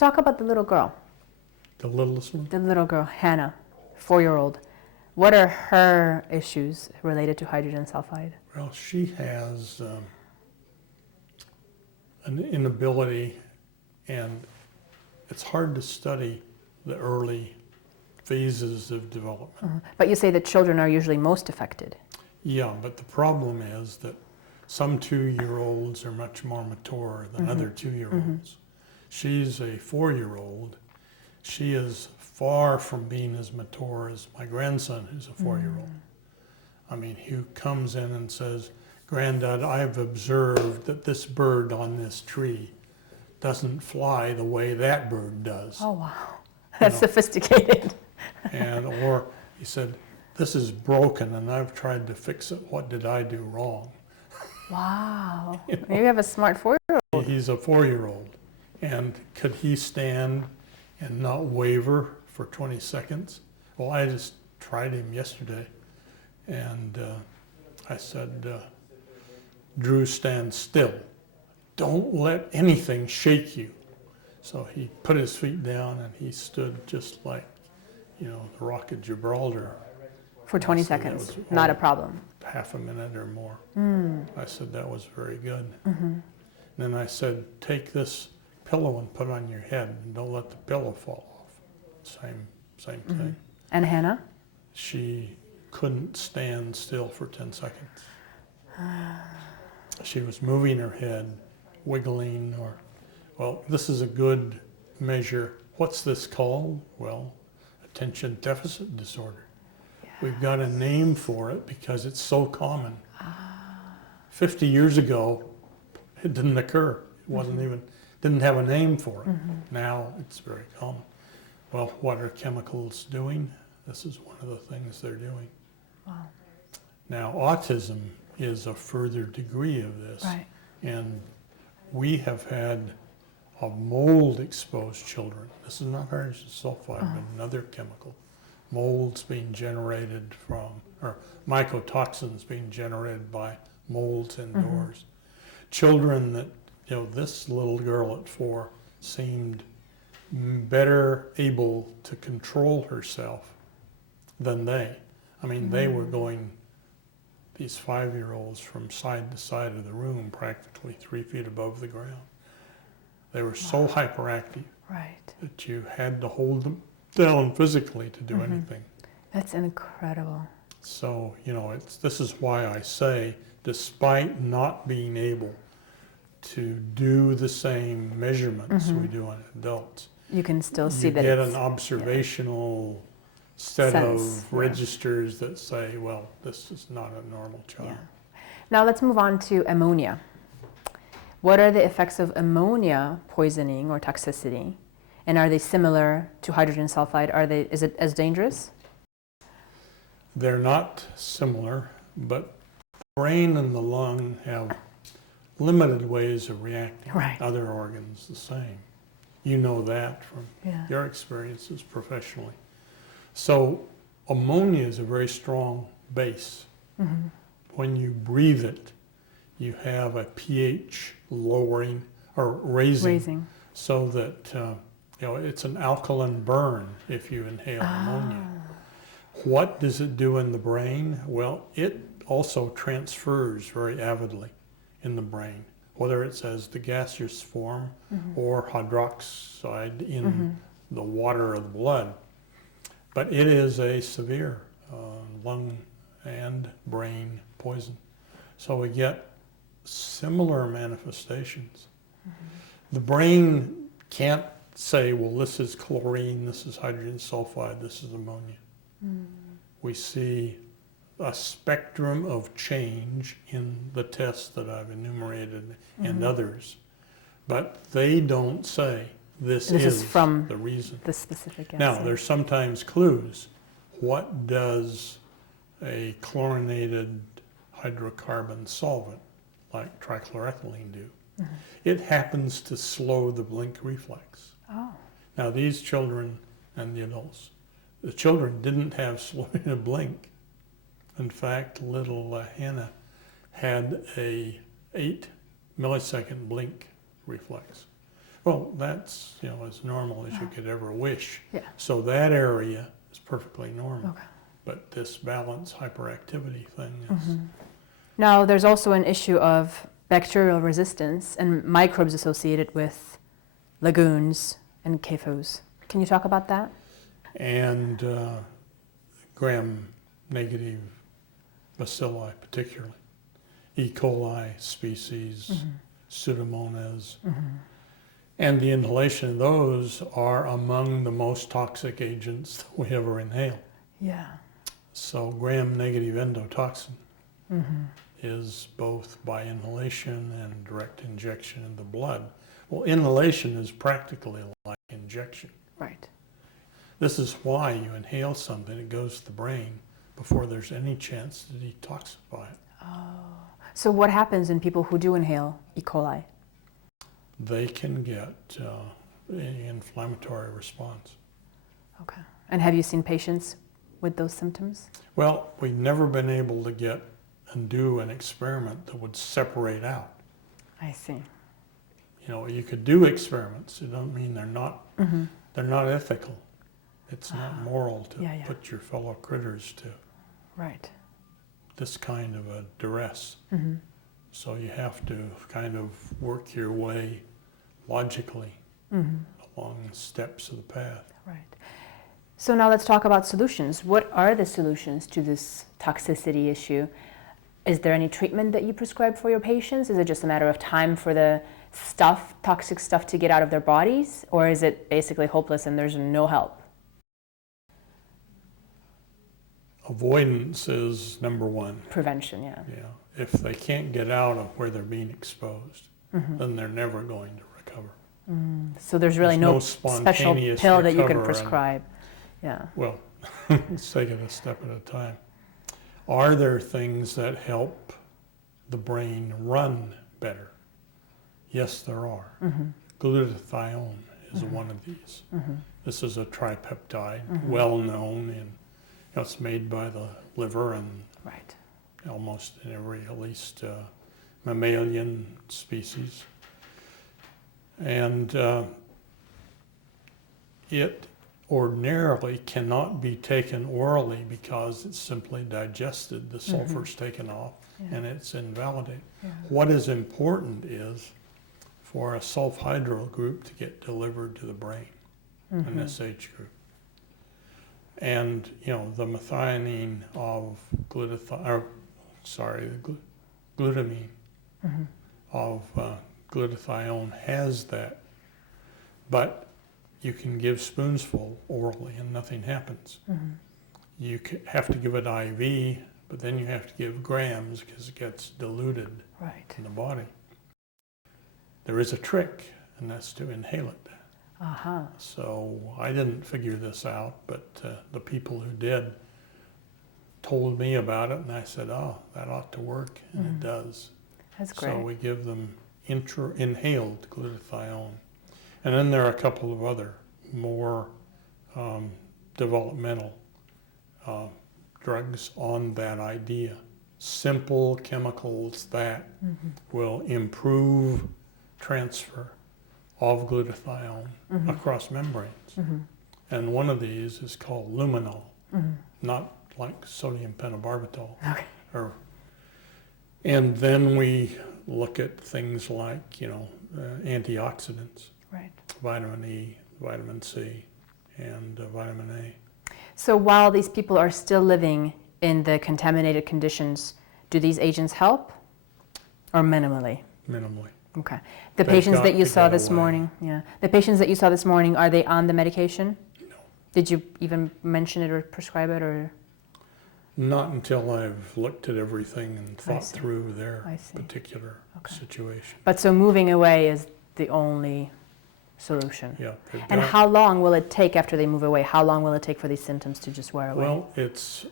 talk about the little girl. The littlest one? The little girl, Hannah, 4-year-old. What are her issues related to hydrogen sulfide? Well, she has an inability, and it's hard to study the early phases of development. But you say that children are usually most affected. Yeah, but the problem is that some 2-year-olds are much more mature than other 2-year-olds. She's a 4-year-old. She is far from being as mature as my grandson, who's a 4-year-old. I mean, who comes in and says, "Granddad, I've observed that this bird on this tree doesn't fly the way that bird does." Oh, wow. That's sophisticated. Or he said, "This is broken and I've tried to fix it. What did I do wrong?" Wow. You have a smart 4-year-old. He's a 4-year-old. And could he stand and not waver for 20 seconds? Well, I just tried him yesterday, and I said, "Drew, stand still. Don't let anything shake you." So he put his feet down and he stood just like, the Rock of Gibraltar. For 20 seconds, not a problem. Half a minute or more. I said, "That was very good." Then I said, "Take this pillow and put it on your head and don't let the pillow fall off." Same thing. And Hannah? She couldn't stand still for 10 seconds. She was moving her head, wiggling, well, this is a good measure. What's this called? Well, attention deficit disorder. We've got a name for it because it's so common. 50 years ago, it didn't occur. It wasn't didn't have a name for it. Now it's very common. Well, what are chemicals doing? This is one of the things they're doing. Wow. Now, autism is a further degree of this. Right. And we have had mold-exposed children. This is not hydrogen sulfide, but another chemical. Molds being generated or mycotoxins being generated by molds indoors. Children that, this little girl at 4 seemed better able to control herself than they. I mean, they were going, these 5-year-olds, from side to side of the room, practically 3 feet above the ground. They were so hyperactive that you had to hold them down physically to do anything. That's incredible. So, this is why I say, despite not being able to do the same measurements we do on adults, you can still see that you get an observational set of registers that say, well, this is not a normal child. Now let's move on to ammonia. What are the effects of ammonia poisoning or toxicity? And are they similar to hydrogen sulfide? Is it as dangerous? They're not similar, but the brain and the lung have limited ways of reacting. Other organs the same. You know that from your experiences professionally. So ammonia is a very strong base. When you breathe it, you have a pH lowering or raising. So that it's an alkaline burn if you inhale ammonia. What does it do in the brain? Well, it also transfers very avidly in the brain, whether it's as the gaseous form or hydroxide in the water of the blood. But it is a severe lung and brain poison. So we get similar manifestations. The brain can't say, well, this is chlorine, this is hydrogen sulfide, this is ammonia. We see a spectrum of change in the tests that I've enumerated and others, but they don't say this is from the reason. The specific assay. Now, there's sometimes clues. What does a chlorinated hydrocarbon solvent like trichloroethylene do? It happens to slow the blink reflex. Now, these children and the adults, the children didn't have slowing of blink. In fact, little Hannah had a 8 millisecond blink reflex. Well, that's, as normal as you could ever wish. Yeah. So that area is perfectly normal. Okay. But this balance hyperactivity thing is, Now, there's also an issue of bacterial resistance and microbes associated with lagoons and CAFOs. Can you talk about that? and gram-negative bacilli particularly, E. coli species, Pseudomonas, and the inhalation of those are among the most toxic agents that we ever inhale. Yeah. So gram-negative endotoxin is both by inhalation and direct injection in the blood. Well, inhalation is practically like injection. Right. This is why you inhale something, it goes to the brain before there's any chance to detoxify it. Oh. So what happens in people who do inhale E. coli? They can get an inflammatory response. Okay. And have you seen patients with those symptoms? Well, we've never been able to get and do an experiment that would separate out. I see. You could do experiments. It don't mean they're not ethical. It's not moral to put your fellow critters to this kind of a duress. So you have to kind of work your way logically along the steps of the path. Right. So now let's talk about solutions. What are the solutions to this toxicity issue? Is there any treatment that you prescribe for your patients? Is it just a matter of time for the toxic stuff to get out of their bodies? Or is it basically hopeless and there's no help? Avoidance is number one. Prevention, yeah. Yeah. If they can't get out of where they're being exposed, then they're never going to recover. So there's really no special spontaneous pill that you can recover prescribe. Yeah. Well, let's take it a step at a time. Are there things that help the brain run better? Yes, there are. Glutathione is one of these. This is a tripeptide, well known, and it's made by the liver and almost in every, at least mammalian species. And it ordinarily cannot be taken orally because it's simply digested, the sulfur's taken off, and it's invalidated. What is important is for a sulfhydryl group to get delivered to the brain, an SH group. And, the methionine of glutamine of glutathione has that, but you can give spoonsful orally and nothing happens. You have to give it IV, but then you have to give grams because it gets diluted in the body. There is a trick, and that's to inhale it. So I didn't figure this out, but the people who did told me about it, and I said, oh, that ought to work, and it does. That's great. So we give them inhaled glutathione. And then there are a couple of other more developmental drugs on that idea. Simple chemicals that will improve transfer of glutathione across membranes. And one of these is called luminol, not like sodium pentobarbital. And then we look at things like, antioxidants, vitamin E, vitamin C, and vitamin A. So while these people are still living in the contaminated conditions, do these agents help or minimally? Minimally. Okay. The patients that you saw this morning, the patients that you saw this morning, are they on the medication? No. Did you even mention it or prescribe it, or? Not until I've looked at everything and thought through their particular situation. But so moving away is the only solution? Yeah. And how long will it take after they move away? How long will it take for these symptoms to just wear away? Well, this